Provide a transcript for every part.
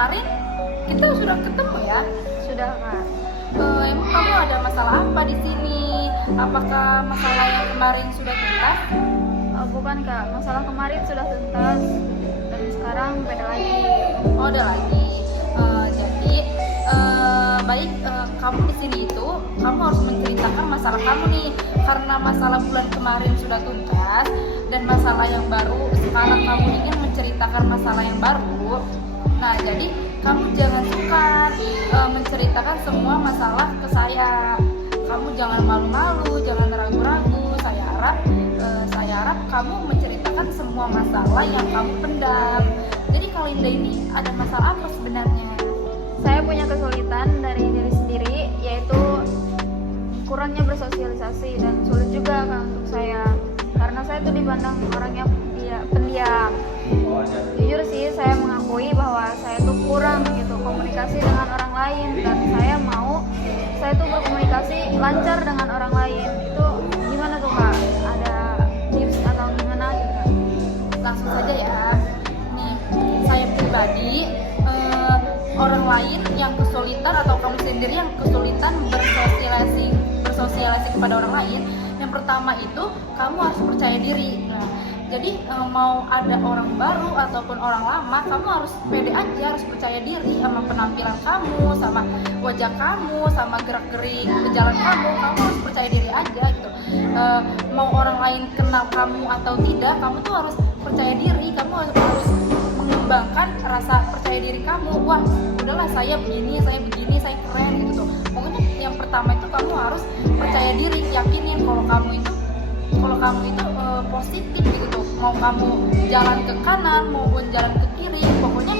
kemarin kita sudah ketemu ya. Sudah, Kak. Emang kamu ada masalah apa di sini? Apakah masalah yang kemarin sudah tuntas? Bukan, Kak. Masalah kemarin sudah tuntas dan sekarang beda lagi. Oh, ada lagi. Jadi baik, kamu di sini itu kamu harus menceritakan masalah kamu nih, karena masalah bulan kemarin sudah tuntas dan masalah yang baru sekarang kamu ingin menceritakan masalah yang baru. Nah, jadi kamu jangan sukar menceritakan semua masalah ke saya. Kamu jangan malu-malu, jangan ragu-ragu. Saya harap kamu menceritakan semua masalah yang kamu pendam. Jadi kalau Linda ini ada masalah apa sebenarnya? Saya punya kesulitan dari diri sendiri, yaitu kurangnya bersosialisasi dan sulit juga, Kak, untuk saya. Karena saya tuh dipandang orang yang pendiam. Jujur sih, saya mengakui bahwa saya tuh kurang gitu komunikasi dengan orang lain, dan saya tuh berkomunikasi lancar dengan orang lain. Itu gimana tuh, Kak? Ada tips atau gimana gitu, Kak? Langsung saja ya. Nih, saya pribadi, orang lain yang kesulitan atau kamu sendiri yang kesulitan bersosialisasi kepada orang lain, yang pertama itu kamu harus percaya diri. Nah, jadi mau ada orang baru ataupun orang lama, kamu harus pede aja, harus percaya diri sama penampilan kamu, sama wajah kamu, sama gerak-gerik jalan kamu harus percaya diri aja gitu. Mau orang lain kenal kamu atau tidak, kamu tuh harus percaya diri, kamu harus mengembangkan rasa percaya diri kamu. Wah, udahlah, saya begini, saya keren gitu tuh. Pokoknya yang pertama itu kamu harus percaya diri, yakinin kalau kamu itu positif gitu tuh. Mau kamu jalan ke kanan maupun jalan ke kiri, pokoknya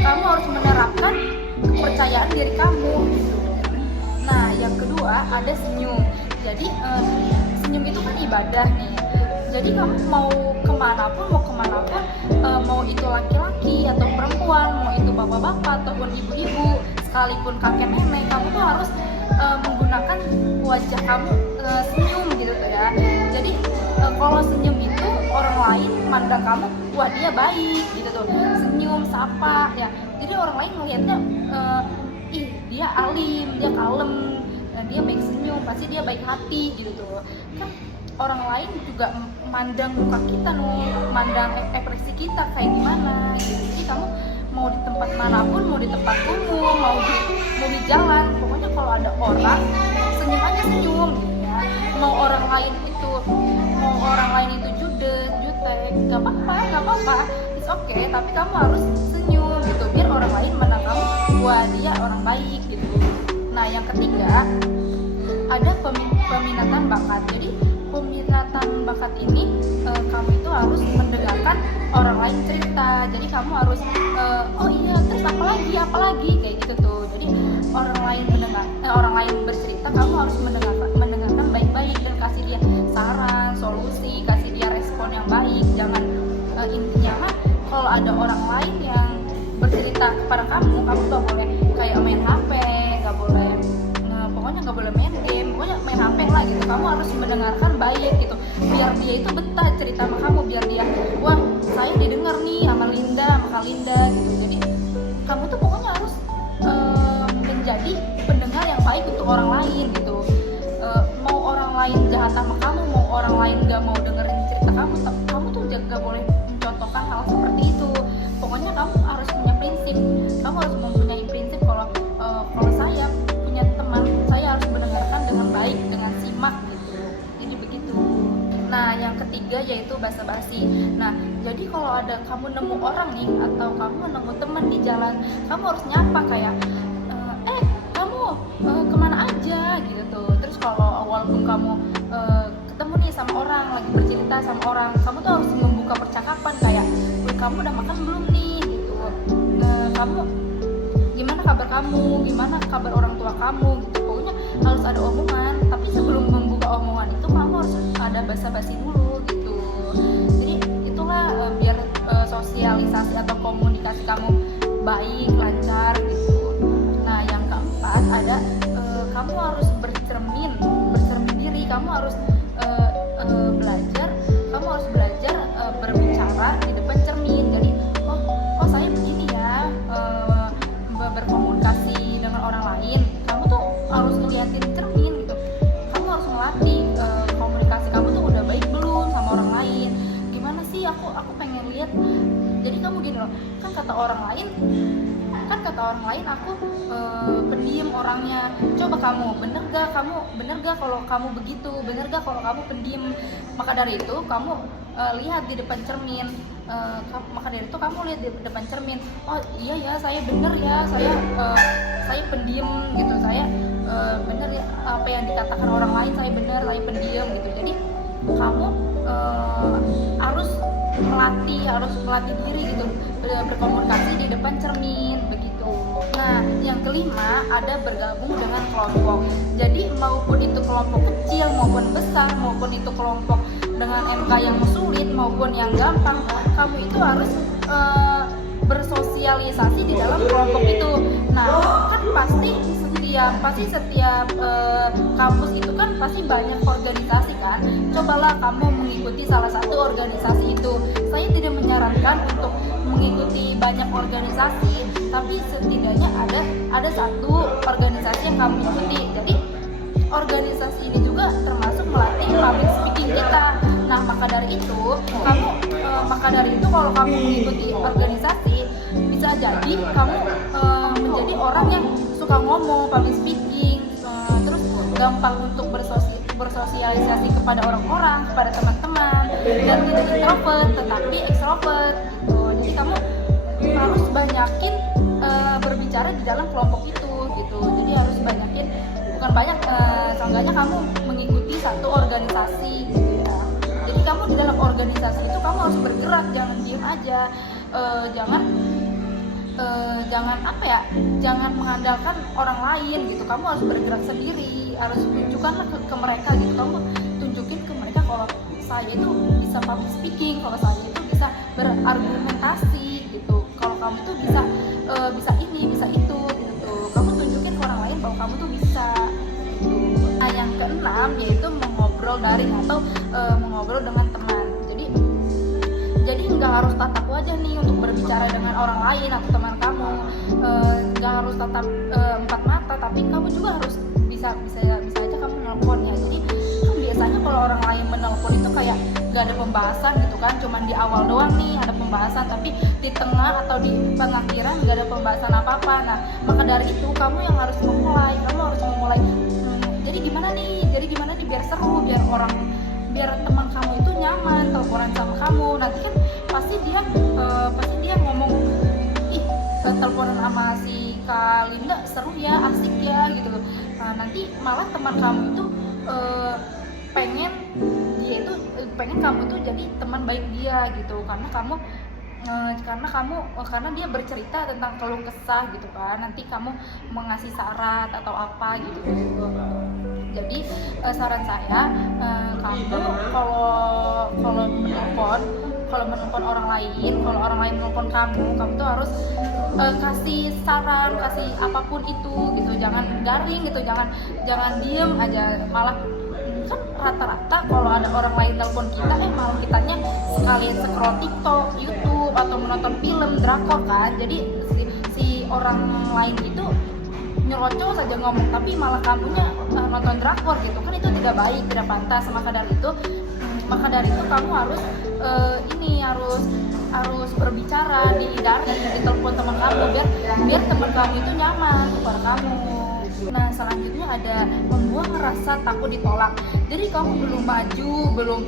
kamu harus menerapkan kepercayaan diri kamu gitu. Nah, yang kedua ada senyum. Jadi senyum itu kan ibadah nih. Jadi kamu mau kemanapun, mau itu laki-laki atau perempuan, mau itu bapak-bapak ataupun ibu-ibu, sekalipun kakek nenek, kamu tuh harus menggunakan wajah kamu senyum gitu tuh ya. Jadi kalau senyum itu orang lain mandang kamu, wah dia baik gitu tuh, senyum, sapa ya. Jadi orang lain melihatnya, ih dia alim, dia kalem, dia baik senyum, pasti dia baik hati gitu tuh. Kan orang lain juga mandang muka kita, mandang ekspresi kita kayak gimana gitu. Jadi kamu mau di tempat manapun, mau di tempat umum, mau di jalan, pokoknya kalau ada orang, senyum aja, senyum gitu ya. Mau orang lain itu jutek, nggak apa-apa, it's okay, tapi kamu harus senyum gitu, biar orang lain mandang kamu, wah dia orang baik gitu. Nah, yang ketiga ada peminatan bakat. Jadi peminatan bakat ini kamu itu harus mendengarkan orang lain cerita. Jadi kamu harus oh iya, terus apa lagi kayak gitu tuh. Jadi orang lain bercerita, kamu harus mendengarkan baik-baik dan kasih dia saran, solusi, kasih dia respon yang baik. Jangan intinya mah kalau ada orang lain yang bercerita kepada kamu tuh boleh kayak main HP, nggak boleh pokoknya nggak boleh main game, pokoknya main HP lah gitu. Kamu harus mendengarkan baik gitu, biar dia itu betah cerita sama kamu, biar dia, wah saya didengar nih sama Kak Linda gitu. Jadi kamu tuh pokoknya harus menjadi pendengar yang baik untuk orang lain gitu. Mau orang lain jahat sama kamu, mau orang lain gak mau dengerin cerita kamu tuh gak boleh mencontohkan hal seperti itu. Pokoknya kamu harus punya prinsip, kamu harus mempunyai prinsip kalau saya punya teman, saya harus mendengarkan dengan baik, dengan simak gitu. Jadi begitu. Nah, yang ketiga yaitu basa-basi. Nah, jadi kalau ada kamu nemu orang nih, atau kamu nemu teman di jalan, kamu harus nyapa kayak kamu kemana aja gitu tuh. Terus kalau walaupun kamu ketemu nih sama orang, lagi bercerita sama orang, kamu tuh harus membuka percakapan kayak, kamu udah makan belum nih gitu. Kamu gimana kabar kamu, gimana kabar orang tua kamu gitu. Pokoknya harus ada omongan, tapi sebelum membuka omongan itu kamu harus ada basa-basi dulu gitu. Jadi itulah biar sosialisasi atau komunikasi kamu baik, lancar gitu. Nah, yang keempat ada kamu harus bercermin diri, kamu harus belajar berbicara di depan cermin. Jadi oh saya begini ya, kata orang lain aku pendiam orangnya. Coba kamu, bener gak kalau kamu begitu, bener gak kalau kamu pendiam? Maka dari itu kamu lihat di depan cermin. Depan cermin, oh iya ya, saya bener ya, saya pendiam gitu, saya bener ya apa yang dikatakan orang lain, saya bener, saya pendiam gitu. Jadi kamu harus melatih diri gitu, berkomunikasi di depan cermin begitu. Nah, yang kelima ada bergabung dengan kelompok. Jadi maupun itu kelompok kecil maupun besar, maupun itu kelompok dengan MK yang sulit maupun yang gampang, kamu itu harus bersosialisasi di dalam kelompok itu. Nah, kan pasti setiap kampus itu kan pasti banyak organisasi kan. Cobalah kamu mengikuti salah satu organisasi itu. Saya tidak menyarankan untuk mengikuti banyak organisasi, tapi setidaknya ada satu organisasi yang kamu ikuti. Jadi organisasi ini juga termasuk melatih public speaking kita. Nah, maka dari itu kalau kamu mengikuti organisasi, bisa jadi kamu menjadi orang yang suka ngomong, public speaking, terus gampang untuk bersosialisasi kepada orang-orang, kepada teman-teman, dan tidak introvert tetapi extrovert gitu. Jadi kamu harus banyakin berbicara di dalam kelompok itu gitu. Jadi harus banyakin, bukan banyak, seenggaknya kamu mengikuti satu organisasi gitu ya. Jadi kamu di dalam organisasi itu kamu harus bergerak, jangan diem aja, jangan mengandalkan orang lain gitu. Kamu harus bergerak sendiri, harus tunjukkanlah ke mereka gitu. Kamu tunjukin ke mereka kalau saya itu bisa public speaking, kalau saya itu bisa berargumentasi gitu, kalau kamu tuh bisa ini, bisa itu gitu. Kamu tunjukin ke orang lain bahwa kamu tuh bisa gitu. Nah, yang keenam yaitu mengobrol daring atau mengobrol dengan teman. Jadi nggak harus tatap wajah nih untuk berbicara dengan orang lain atau teman kamu, nggak harus tatap empat mata, tapi kamu juga harus bisa aja kamu nelpon ya. Jadi kan biasanya kalau orang lain menelpon itu kayak nggak ada pembahasan gitu kan, cuman di awal doang nih ada pembahasan, tapi di tengah atau di pengakhiran nggak ada pembahasan apa-apa. Nah, maka dari itu kamu yang harus memulai, jadi gimana nih biar seru, biar teman kamu itu nyaman teleponan sama kamu. Nanti kan pasti dia ngomong, ih teleponan sama si Kak Linda seru ya, asik ya gitu. Nah, nanti malah teman kamu itu pengen kamu tuh jadi teman baik dia gitu, karena dia bercerita tentang keluh kesah gitu kan. Nanti kamu mengasih syarat atau apa gitu. Jadi saran saya, kamu kalau menelpon orang lain, kalau orang lain menelpon kamu tuh harus kasih saran, kasih apapun itu gitu. Jangan garing gitu, jangan diem aja. Malah kan rata-rata kalau ada orang lain telepon kita, malah kitanya sekalian scroll TikTok, YouTube, atau menonton film drakor kan. Jadi si orang lain itu nyerocos saja ngomong, tapi malah kamunya nonton drakor gitu kan. Itu tidak baik, tidak pantas. Maka dari itu kamu harus harus berbicara di telepon teman kamu, biar teman kamu itu nyaman kepada kamu. Nah, selanjutnya ada membuang rasa takut ditolak. Jadi kamu belum maju, belum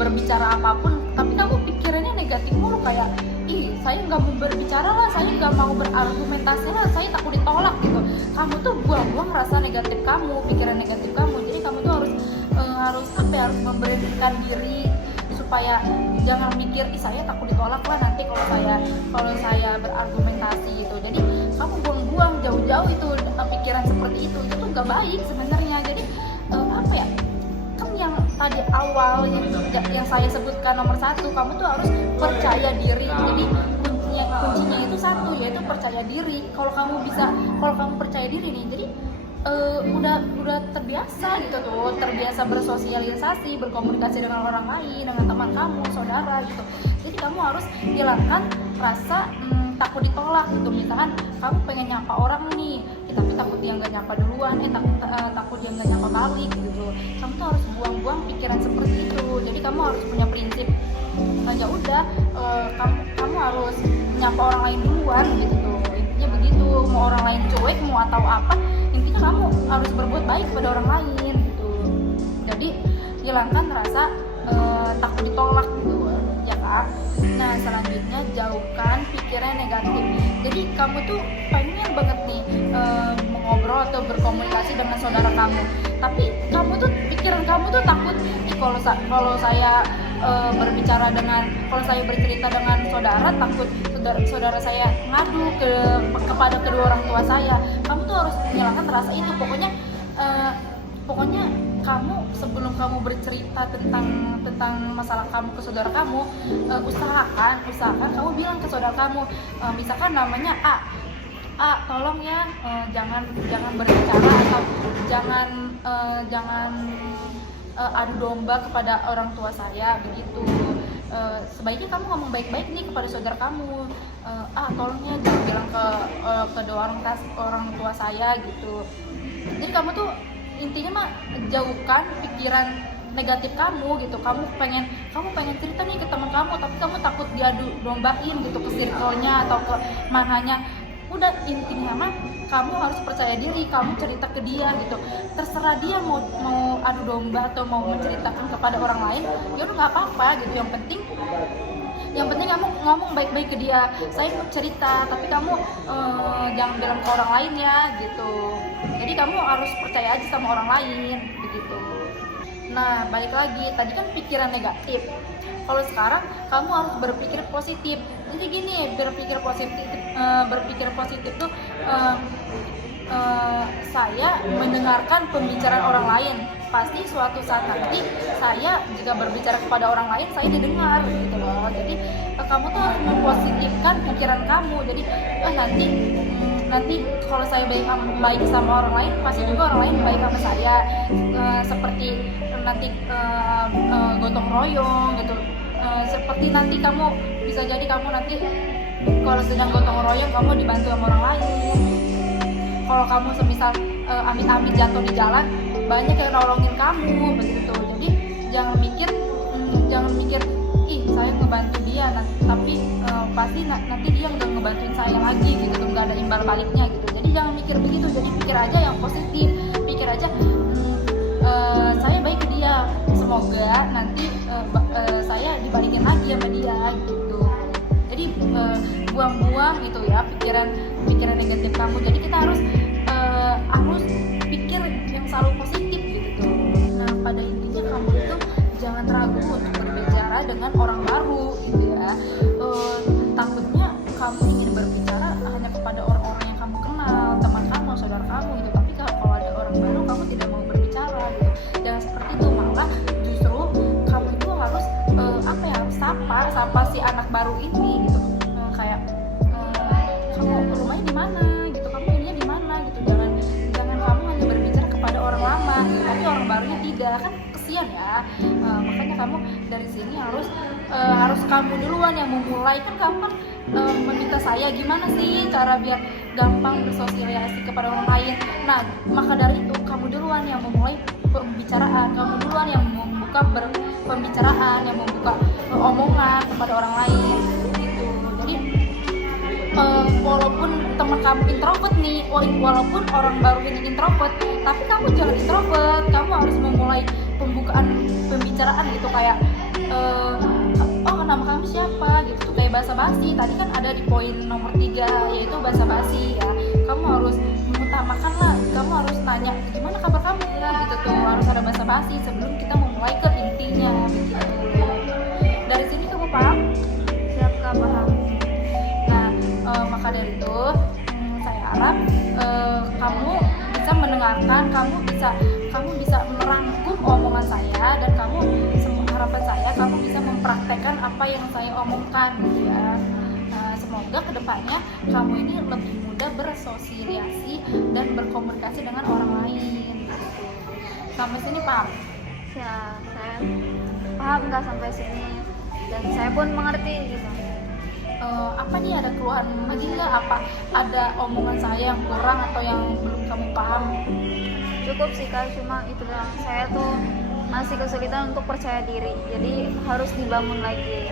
berbicara apapun, tapi kamu pikirannya negatif mulu, kayak saya nggak mau berbicara lah, saya nggak mau berargumentasi lah, saya takut ditolak gitu. Kamu tuh buang-buang rasa negatif kamu, pikiran negatif kamu. Jadi kamu tuh harus memberanikan diri supaya jangan mikir, saya takut ditolak lah nanti kalau saya berargumentasi gitu. Jadi kamu buang-buang jauh-jauh itu pikiran seperti itu tuh nggak baik sebenarnya. Jadi kan yang tadi awal yang saya sebutkan nomor 1, kamu tuh harus percaya diri. Jadi kuncinya itu satu, yaitu percaya diri. Kalau kamu percaya diri nih, jadi udah terbiasa gitu tuh, terbiasa bersosialisasi, berkomunikasi dengan orang lain, dengan teman kamu, saudara gitu. Jadi kamu harus hilangkan rasa takut ditolak gitu. Misalkan kamu pengen nyapa orang nih, tapi takut dia nggak nyapa duluan, takut dia nggak nyapa balik gitu. Kamu tuh harus buang-buang pikiran seperti itu. Jadi kamu harus punya prinsip, Nah ya udah, kamu harus nyapa orang lain duluan gitu tuh, intinya begitu. Mau orang lain cuek mau atau apa, intinya kamu harus berbuat baik pada orang lain gitu. Jadi hilangkan rasa takut ditolak gitu ya kak. Nah selanjutnya jauhkan pikiran negatif. Jadi kamu tuh pengen banget nih mengobrol atau berkomunikasi dengan saudara kamu, tapi kamu tuh pikiran kamu tuh takut, kalau saya kalau saya bercerita dengan saudara, takut saudara saya ngadu kepada kedua orang tua saya. Kamu tuh harus menghilangkan rasa itu. Pokoknya kamu sebelum kamu bercerita tentang masalah kamu ke saudara kamu, usahakan kamu bilang ke saudara kamu, misalkan namanya A, tolong ya jangan berbicara atau jangan adu domba kepada orang tua saya begitu. Sebaiknya kamu ngomong baik-baik nih kepada saudara kamu, tolong ya jangan bilang ke kedua orang tua saya gitu. Jadi kamu tuh intinya mah jauhkan pikiran negatif kamu gitu. Kamu pengen cerita nih ke teman kamu, tapi kamu takut diadu dombain gitu ke circle-nya atau ke mananya. Udah, intinya mah kamu harus percaya diri, kamu cerita ke dia gitu. Terserah dia mau adu domba atau mau menceritakan kepada orang lain, ya udah nggak apa-apa gitu. Yang penting kamu ngomong baik-baik ke dia, saya mau cerita tapi kamu jangan bilang ke orang lain ya gitu. Jadi kamu harus percaya aja sama orang lain begitu. Nah balik lagi, tadi kan pikiran negatif. Kalau sekarang kamu harus berpikir positif. Jadi gini, berpikir positif tuh saya mendengarkan pembicaraan orang lain. Pasti suatu saat nanti saya jika berbicara kepada orang lain saya didengar gitu loh. Jadi kamu tuh harus mempositifkan pikiran kamu. Jadi nanti kalau saya baik sama orang lain, pasti juga orang lain baik sama saya. Seperti nanti gotong royong gitu. Seperti nanti kamu bisa jadi kamu nanti kalau sedang gotong royong kamu dibantu sama orang lain. Kalau kamu semisal amit-amit jatuh di jalan, banyak yang nolongin kamu begitu. Jadi jangan mikir saya ngebantu dia tapi pasti nanti dia nggak ngebantuin saya lagi gitu, nggak ada imbal baliknya gitu. Jadi jangan mikir begitu. Jadi pikir aja yang positif, pikir aja saya baik ke dia, semoga nanti saya dibalikin lagi sama dia gitu. Jadi buang-buang gitu ya pikiran negatif kamu. Jadi kita harus pikir yang selalu positif gitu. Nah pada intinya kamu itu jangan ragu untuk berbicara dengan orang baru gitu ya. Takutnya kamu ingin berbicara hanya kepada orang-orang yang kamu kenal, teman kamu, saudara kamu gitu. Tapi kalau ada orang baru kamu tidak mau berbicara gitu. Jangan seperti itu, malah justru kamu itu harus sapa si anak baru ini gitu. Kayak kamu rumahnya di mana gitu, kamu ininya di mana gitu. Jangan kamu hanya berbicara kepada orang lama tapi orang barunya tidak, kan kesian ya. Makanya kamu dari sini harus kamu duluan yang memulai. Kan kamu kan meminta saya gimana sih cara biar gampang bersosialisasi kepada orang lain. Nah maka dari itu kamu duluan yang memulai pembicaraan, kamu duluan yang membuka pembicaraan, yang membuka omongan kepada orang lain gitu. Jadi walaupun teman kamu introvert nih, walaupun orang baru ini introvert, tapi kamu jangan introvert. Kamu harus memulai pembukaan pembicaraan gitu, kayak nama kamu siapa gitu, kayak basa-basi. Tadi kan ada di poin nomor 3 yaitu basa-basi ya. Kamu harus mengutamakan lah, kamu harus nanya gimana kabar kamu gitu tuh, harus ada basa-basi sebelum kita memulai ke intinya begitu. Dari sini kamu paham? Siap Kak, paham. Nah maka dari itu saya harap kamu bisa mendengarkan, kamu bisa merangkum omongan saya, dan harapan saya kamu bisa mempraktekkan apa yang saya omongkan gitu ya. Semoga kedepannya kamu ini lebih mudah bersosialisasi dan berkomunikasi dengan orang lain gitu. Sampai sini paham? Ya, saya paham nggak sampai sini, dan saya pun mengerti gitu. Apa nih, ada keluhan lagi nggak? Apa ada omongan saya yang kurang atau yang belum kamu paham? Cukup sih Kak, cuma itu doang. Saya tuh masih kesulitan untuk percaya diri, jadi harus dibangun lagi.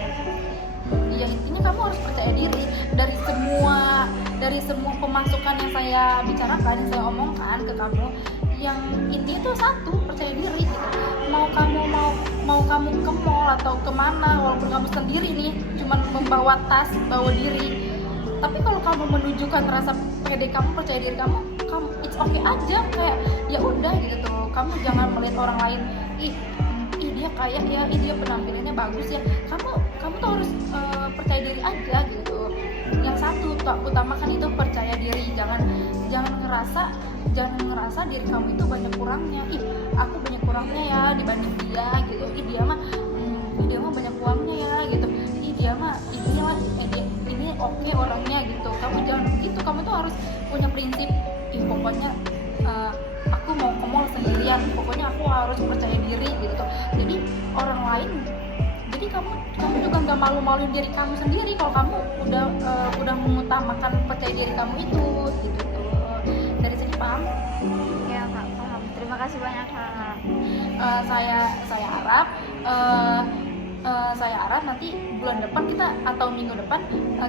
Iya, intinya kamu harus percaya diri. Dari semua pemasukan yang saya bicarakan, yang saya omongkan ke kamu, yang intinya tuh satu, percaya diri gitu. Mau kamu ke mall atau kemana, walaupun kamu sendiri nih cuman membawa tas, bawa diri, tapi kalau kamu menunjukkan rasa pede kamu, percaya diri kamu it's okay aja, kayak ya udah gitu tuh. Kamu jangan melihat orang lain, ih dia kaya ya, dia penampilannya bagus ya, kamu tuh harus percaya diri aja gitu. Yang satu utamakan itu percaya diri. Jangan ngerasa diri kamu itu banyak kurangnya, aku banyak kurangnya ya dibanding dia gitu, dia mah banyak uangnya ya gitu, dia mah ini oke orangnya gitu. Kamu jangan begitu, kamu tuh harus punya prinsip, pokoknya aku mau ke mall sendirian, pokoknya aku harus percaya diri gitu. Jadi orang lain, jadi kamu juga nggak malu-maluin diri kamu sendiri kalau kamu udah mengutamakan percaya diri kamu itu gitu tuh. Dari sini paham? Ya Kak, paham. Terima kasih banyak Kak. Saya harap nanti bulan depan kita atau minggu depan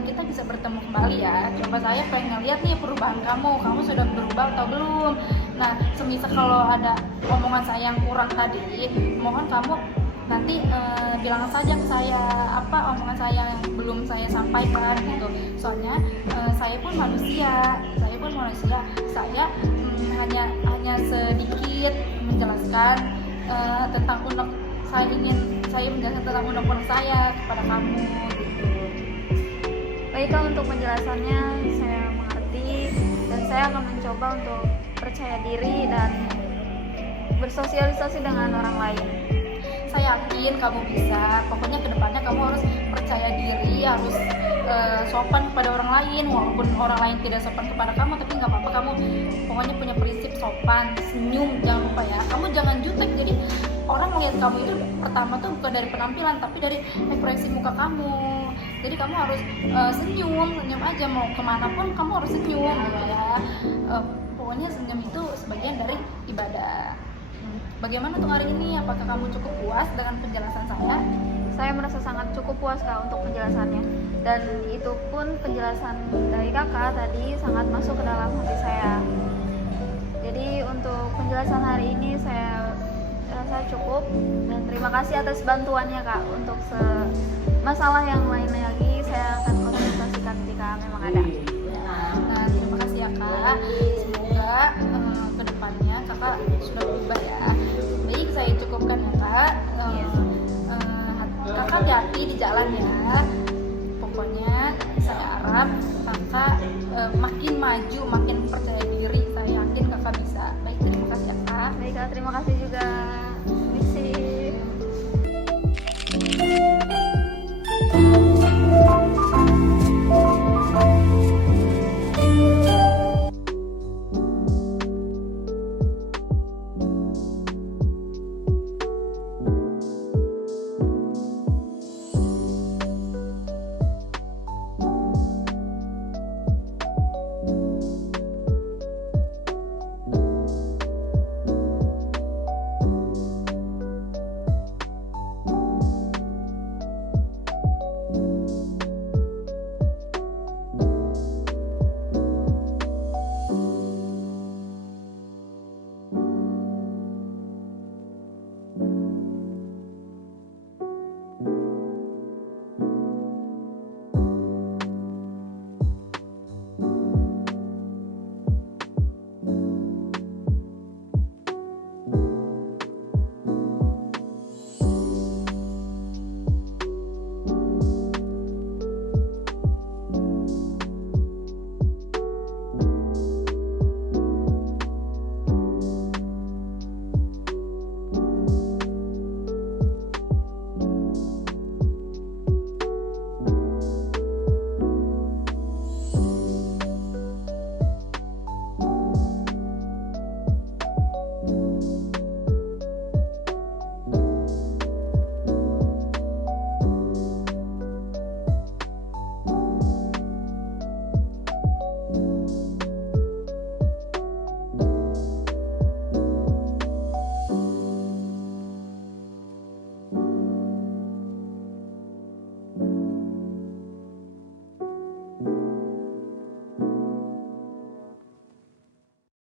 kita bisa bertemu kembali ya. Coba saya pengen lihat nih perubahan kamu sudah berubah atau belum. Nah, semisal kalau ada omongan saya yang kurang tadi, mohon kamu nanti bilang saja ke saya apa omongan saya yang belum saya sampaikan gitu. Soalnya saya pun manusia, saya hanya sedikit menjelaskan tentang saya menjelaskan tentang undang-undang saya kepada kamu gitu. Baik Kak, untuk penjelasannya saya mengerti dan saya akan mencoba untuk percaya diri dan bersosialisasi dengan orang lain. Saya yakin kamu bisa. Pokoknya kedepannya kamu harus percaya diri, harus sopan kepada orang lain, walaupun orang lain tidak sopan kepada kamu, tapi nggak apa-apa, kamu pokoknya punya prinsip sopan, senyum, jangan lupa ya. Kamu jangan jutek, jadi orang melihat kamu itu pertama tuh bukan dari penampilan, tapi dari ekspresi muka kamu. Jadi kamu harus senyum aja, mau kemana pun kamu harus senyum gitu ya. Pokoknya senyum itu sebagian dari ibadah. Bagaimana untuk hari ini? Apakah kamu cukup puas dengan penjelasan saya? Saya merasa sangat cukup puas Kak untuk penjelasannya, dan itu pun penjelasan dari Kakak tadi sangat masuk ke dalam hati saya. Jadi untuk penjelasan hari ini saya rasa cukup, dan terima kasih atas bantuannya Kak. Untuk masalah yang lainnya lagi saya akan konsultasikan jika memang ada. Nah, terima kasih ya Kak. Semoga kedepannya Kakak sudah berubah ya. Baik, saya cukupkan ya Kak. Kakak hati-hati di jalan ya. Pokoknya saya harap Kakak makin maju, makin percaya diri. Saya yakin Kakak bisa. Baik, terima kasih ya Kak. Baik Kak, terima kasih juga.